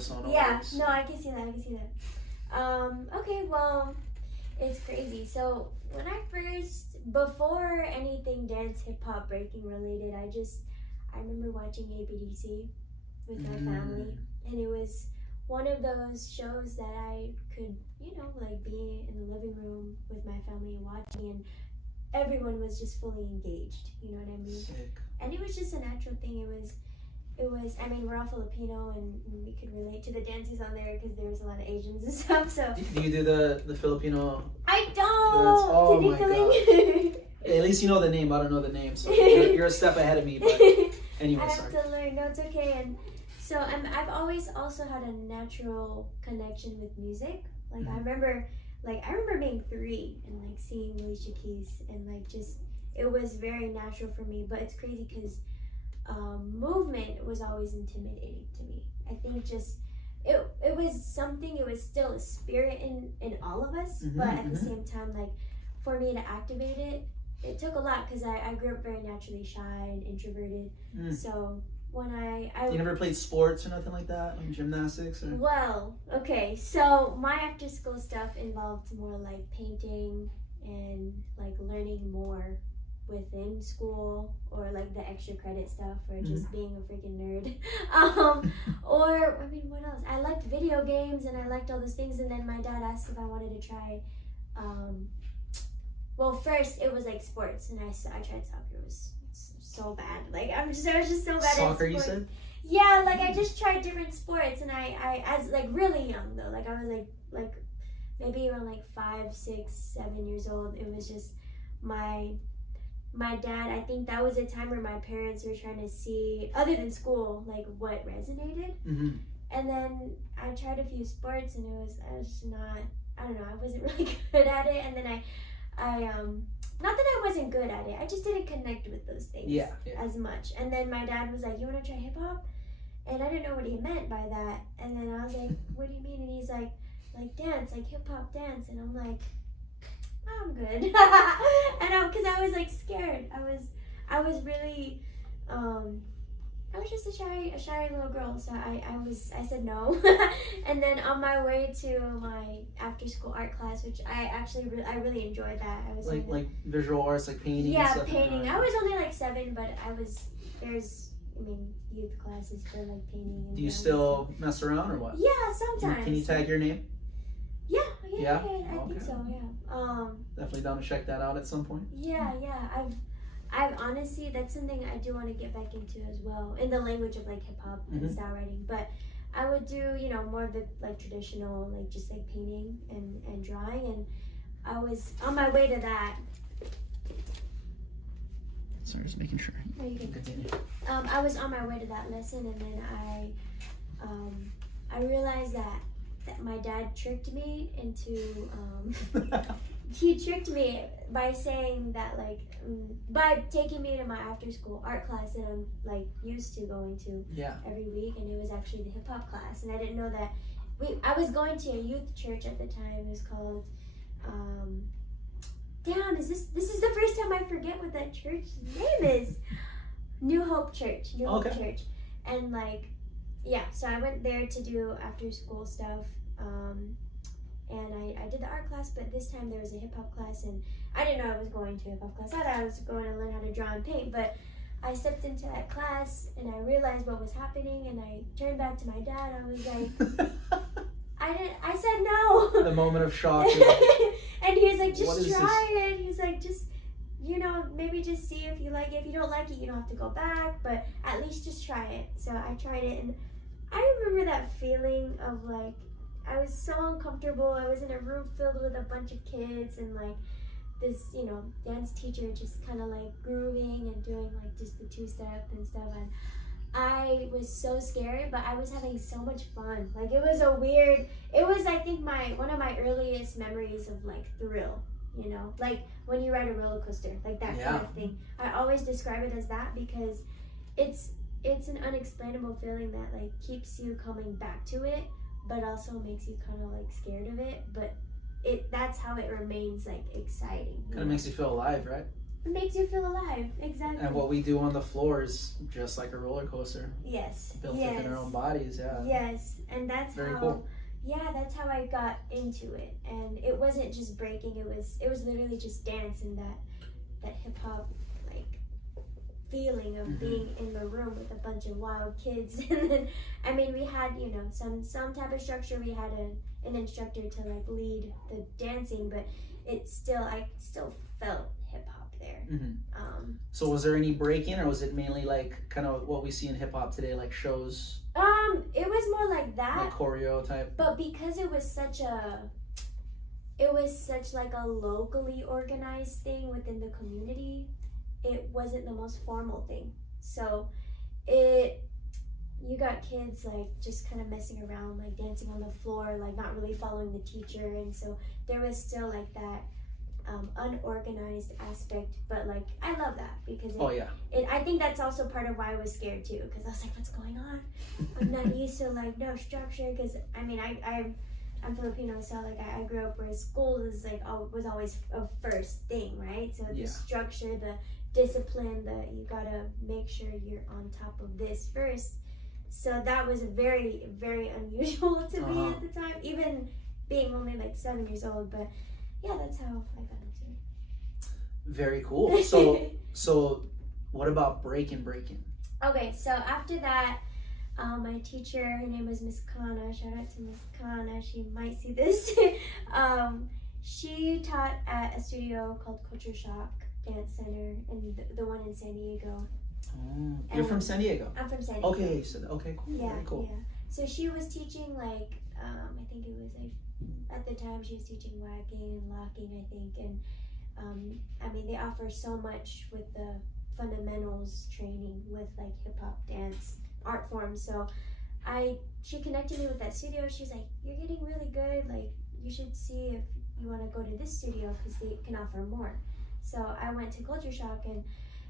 school, so no Yeah, worries. no, I can see that. Okay, well, it's crazy. So when I before anything dance, hip hop, breaking related, I remember watching ABDC with my family, and it was one of those shows that I could, like be in the living room with my family and watching, and everyone was just fully engaged. You know what I mean? Sick. And it was just a natural thing. It was. I mean, we're all Filipino, and we could relate to the dances on there because there was a lot of Asians and stuff. So Do you do the Filipino? I don't. Oh my god. At least you know the name. I don't know the name, so you're a step ahead of me. But anyway, I sorry. have to learn. No, it's okay. And so I've always also had a natural connection with music. Like I remember being 3 and like seeing Logistix and like just it was very natural for me. But it's crazy because movement was always intimidating to me. I think just it was something. It was still a spirit in all of us, but at the same time, like for me to activate it took a lot because I grew up very naturally shy and introverted. So when I you never played sports or nothing like that, like gymnastics or? Well, okay, so my after school stuff involved more like painting and like learning more within school, or like the extra credit stuff, or just being a freaking nerd. Or I mean, what else? I liked video games and I liked all those things, and then my dad asked if I wanted to try well, first it was like sports, and I tried soccer. It was so bad. Like I was just so bad at Soccer, sports. you said? Yeah, like I just tried different sports, and I as like really young though, like I was like maybe around like 5, 6, 7 years old. It was just my dad. I think that was a time where my parents were trying to see, other than school, like what resonated. And then I tried a few sports, and I was not. I don't know. I wasn't really good at it, and then I not that I wasn't good at it, I just didn't connect with those things as much. And then my dad was like, "You want to try hip hop?" And I didn't know what he meant by that. And then I was like, "What do you mean?" And he's like dance, like hip hop dance. And I'm like, I'm good. And because I was like scared. I was really I was just a shy little girl, so I said no. And then on my way to my after school art class, which I really enjoyed that. I was like visual arts, like painting. Yeah, and stuff painting. I was only like 7, but there's youth classes for like painting. And do you still mess around or what? Yeah, sometimes. Can you tag your name? Yeah, I think so. Yeah. Definitely down to check that out at some point. Yeah. I've honestly, that's something I do want to get back into as well, in the language of like hip hop and style writing. But I would do, more of the like traditional, like just like painting and drawing. And I was on my way to that. Sorry, just making sure. No, you can continue. I was on my way to that lesson, and then I realized that my dad tricked me into he tricked me by saying that by taking me to my after school art class that I'm like used to going to every week, and it was actually the hip hop class. And I didn't know that I was going to a youth church at the time. It was called this is the first time I forget what that church name is. New Hope Church. Church. And so I went there to do after school stuff. And I did the art class, but this time there was a hip hop class, and I didn't know I was going to a hip hop class. I thought I was going to learn how to draw and paint, but I stepped into that class and I realized what was happening, and I turned back to my dad. I was like, I said no. The moment of shock. And he was like, just try it. He was like, just, maybe just see if you like it. If you don't like it, you don't have to go back, but at least just try it. So I tried it, and I remember that feeling of I was so uncomfortable. I was in a room filled with a bunch of kids, and this, dance teacher just kind of grooving and doing just the 2-step and stuff. And I was so scared, but I was having so much fun. It was I think one of my earliest memories of thrill, when you ride a roller coaster, that kind of thing. I always describe it as that because it's an unexplainable feeling that keeps you coming back to it, but also makes you kind of scared of it. But that's how it remains exciting. Kind of makes you feel alive, right? It makes you feel alive. Exactly. And what we do on the floor is just like a roller coaster. Yes. Built yes. within our own bodies, yeah. Yes, and that's very how. Cool. Yeah, that's how I got into it, and it wasn't just breaking. It was literally just dance and that hip hop like feeling of being in the room with a bunch of wild kids. And then, I mean, we had some type of structure. We had an instructor to like lead the dancing, but I still felt hip hop there. So was there any breaking, or was it mainly like kind of what we see in hip hop today, like shows? It was more like that, like choreo type. But because it was such like a locally organized thing within the community, it wasn't the most formal thing. So you got kids like just kind of messing around, like dancing on the floor, like not really following the teacher, and so there was still like that unorganized aspect, but like I love that because I think that's also part of why I was scared too, because I was like, what's going on? I'm not used to like no structure, because I mean I'm Filipino, so like I grew up where school is like was always a first thing, right? So the structure, the discipline, you gotta make sure you're on top of this first. So that was very, very unusual to me at the time, even being only like 7 years old. But yeah, that's how I got into it. Very cool. So what about breaking? Okay, so after that, my teacher, her name was Miss Kana. Shout out to Miss Kana. She might see this. She taught at a studio called Culture Shock Dance Center, and the one in San Diego. You're from San Diego? I'm from San Diego. Okay, so okay, cool. Yeah, very cool. Yeah. So she was teaching like I think it was like at the time she was teaching whacking and locking, I think, and I mean they offer so much with the fundamentals training with like hip hop dance art forms. So she connected me with that studio. She's like, you're getting really good, like you should see if you want to go to this studio because they can offer more. So I went to Culture Shock, and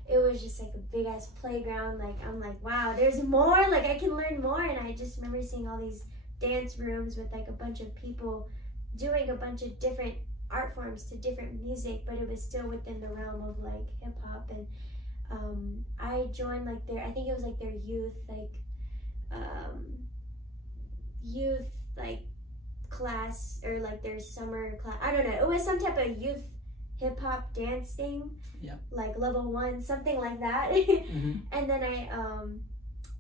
it was just like a big ass playground. Like I'm like, wow, there's more, like I can learn more. And I just remember seeing all these dance rooms with like a bunch of people doing a bunch of different art forms to different music, but it was still within the realm of like hip hop. And I joined like I think it was like their youth class, or like their summer class. I don't know. It was some type of youth hip hop dance thing. Yeah. Like level 1, something like that. And then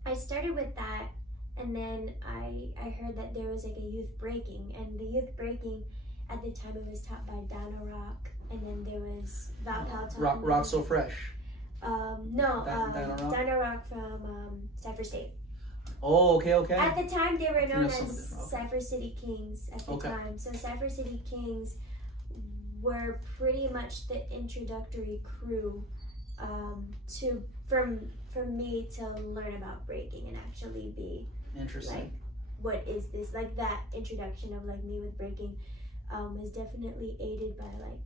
I started with that, and then I heard that there was like a youth breaking, and the youth breaking at the time it was taught by Dana Rock, and then there was Val Powell. Rock So Fresh. No, Dana Rock from Cypher State. Oh, okay. At the time, they were known as Cypher City Kings at the time. So Cypher City Kings were pretty much the introductory crew for me to learn about breaking and actually be interesting. Like, what is this? Like that introduction of like me with breaking was definitely aided by like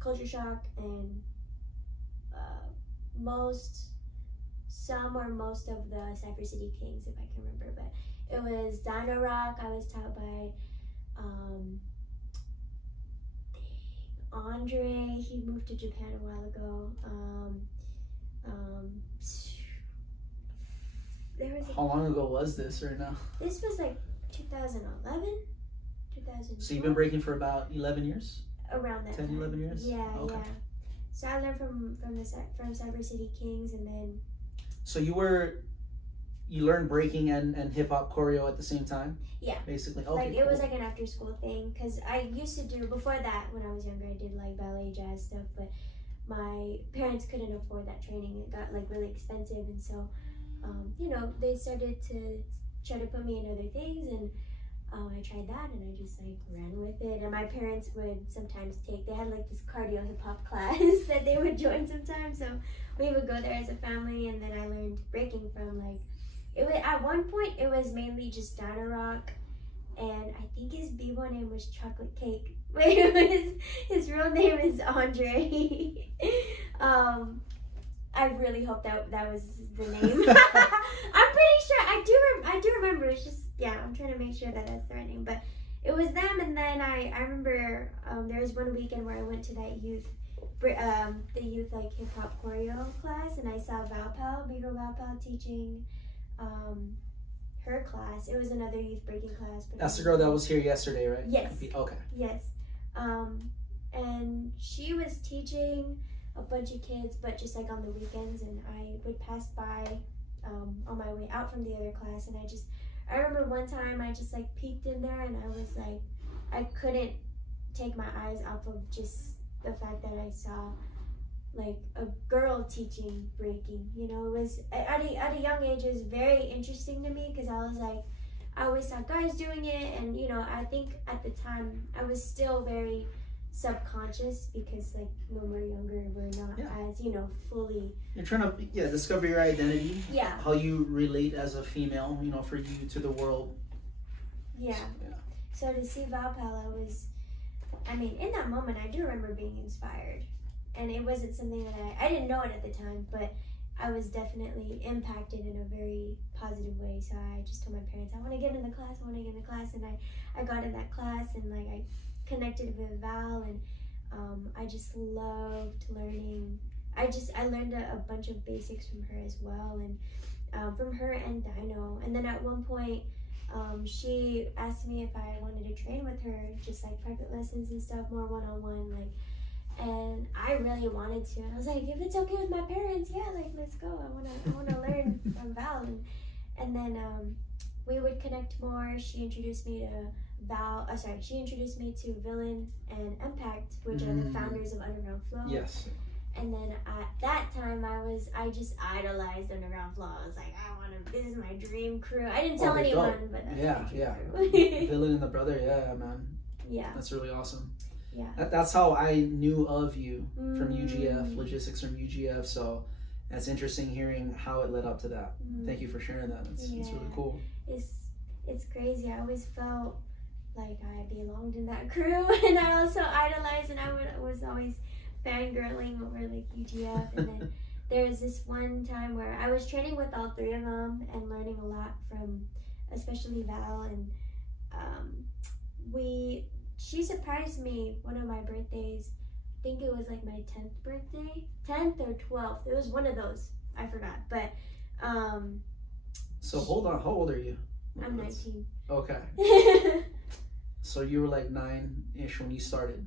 Culture Shock and most of the Cypher City Kings, if I can remember. But it was Dino Rock. I was taught by Andre. He moved to Japan a while ago. How long ago was this right now? This was like 2011, 2012. So you've been breaking for about 11 years? Around that 10, time. 11 years? Yeah, yeah. So I learned from Cypher City Kings, and then. So you learned breaking and hip hop choreo at the same time? Yeah. Basically. Okay, like it was like an after school thing, because I used to do, before that, when I was younger, I did like ballet, jazz stuff, but my parents couldn't afford that training. It got like really expensive, and so they started to try to put me in other things, and I tried that, and I just like ran with it. And my parents would sometimes they had like this cardio hip hop class that they would join sometimes, so we would go there as a family. And then I learned breaking from like, at one point it was mainly just Dana Rock, and I think his b-boy name was Chocolate Cake. Wait, his real name is Andre. I really hope that was the name. I'm pretty sure. I do remember. It's just, yeah, I'm trying to make sure that that's the right name. But it was them, and then I remember there was one weekend where I went to that youth the youth like hip hop choreo class, and I saw Bgirl teaching her class. It was another youth breaking class. But That's the girl that was here yesterday, right? Yes. Okay. Yes. And she was teaching a bunch of kids, but just like on the weekends, and I would pass by on my way out from the other class, and I remember one time I just like peeked in there, and I was like, I couldn't take my eyes off of just the fact that I saw like a girl teaching breaking. You know, it was at a young age, it was very interesting to me, because I was like, I always saw guys doing it, and you know, I think at the time I was still very subconscious, because like when we're younger, we're not as, you know, fully, you're trying to discover your identity, how you relate as a female, you know, for you to the world. So to see Valpal, I mean, in that moment I do remember being inspired, and it wasn't something that I didn't know it at the time, but I was definitely impacted in a very positive way. So I just told my parents, I want to get in the class, and I got in that class, and like I connected with Val, and I just loved learning. I learned a bunch of basics from her as well, and from her and Dino. And then at one point, she asked me if I wanted to train with her, just like private lessons and stuff, more one-on-one, like. And I really wanted to, and I was like, if it's okay with my parents, like let's go. I wanna learn from Val, and then we would connect more. She introduced me to she introduced me to Villain and Impact, which are the founders of Underground Flow. Yes. And then at that time, I just idolized Underground Flow. I was like, this is my dream crew. I didn't tell anyone, but that's my dream crew. Villain and the brother, man. Yeah. That's really awesome. Yeah. That's how I knew of you, from UGF, Logistix from UGF. So that's interesting hearing how it led up to that. Thank you for sharing that. It's really cool. It's crazy. I always felt like I belonged in that crew, and I also idolized, and I was always fangirling over like UGF. And then there's this one time where I was training with all three of them and learning a lot from, especially Val, and she surprised me one of my birthdays. I think it was like my 10th birthday, 10th or 12th. It was one of those. I forgot. But so hold on, how old are you? I'm 19. Okay. So you were like 9-ish when you started.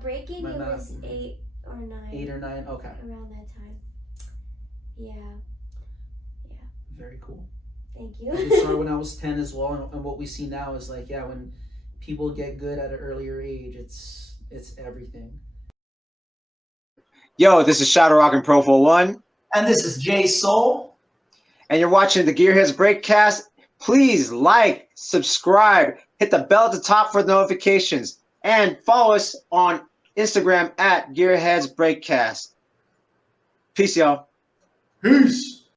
Breaking, it was 8 or 9. 8 or 9. Okay. Around that time. Yeah. Very cool. Thank you. I started when I was 10 as well, and what we see now is like, when people get good at an earlier age, it's everything. Yo, this is Shadow Rock and PROFOWON. And this is Jasoul. And you're watching the Gearhdz Breakcast. Please like, subscribe, hit the bell at the top for notifications, and follow us on Instagram at Gearhdz Breakcast. Peace, y'all. Peace.